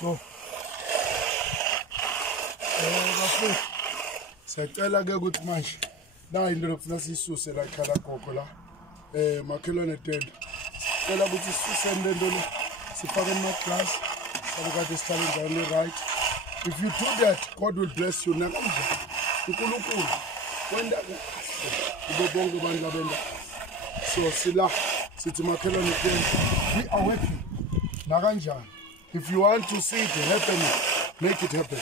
So, siyacela ke ukuthi manje la into lokufuna sisuse la khala gogo la makhelwane tenda sicela ukuthi sisuse lento le sifake ema-glass sabe kade sihlale endaweni right. If you do that, God will bless you. Nakanje uNkulunkulu wenda kubo bonke abantu labenda. So sila sithi makhelwane tenda, we are working nakanjani. If you want to see it happening, make it happen.